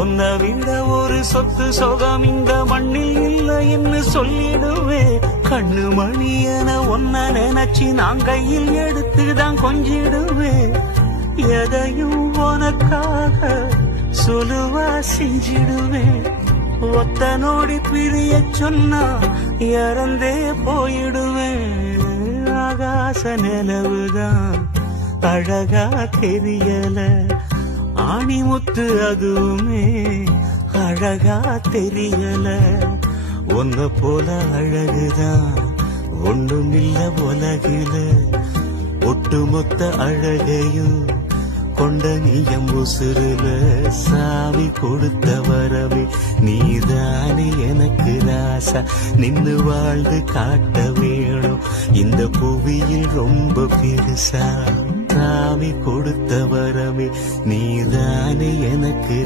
உன்னை விட ஒரு சொத்து சொகம் இந்த மண்ணில் இல்லை என்று சொல்லிடுவே. கண்ணு மணியன ஒன்ன நினைச்சு நான் கையில் எடுத்துதான் கொஞ்சிடுவேன். எதையும் உனக்காக சொல்லுவா செஞ்சிடுவேன். ஒத்த நோடி பிரிய சொன்னா இறந்தே போயிடுவேன். ஆகாச நிலவுதான் அழகா தெரியல, ஆணிமுத்து அதுவுமே அழகா தெரியல. ஒன்ன போல அழகுதான் ஒண்ணும் இல்ல உலகில. ஒட்டுமொத்த அழகையும் கொண்ட நீயம் உசுருல. சாமி கொடுத்த வரவே நீதானே எனக்கு ராசா. நின்னு வாழ்ந்து காட்ட வேணும் இந்த புவியில் ரொம்ப பெருசா. சாமி கொடுத்த வரவே நீதானே எனக்கு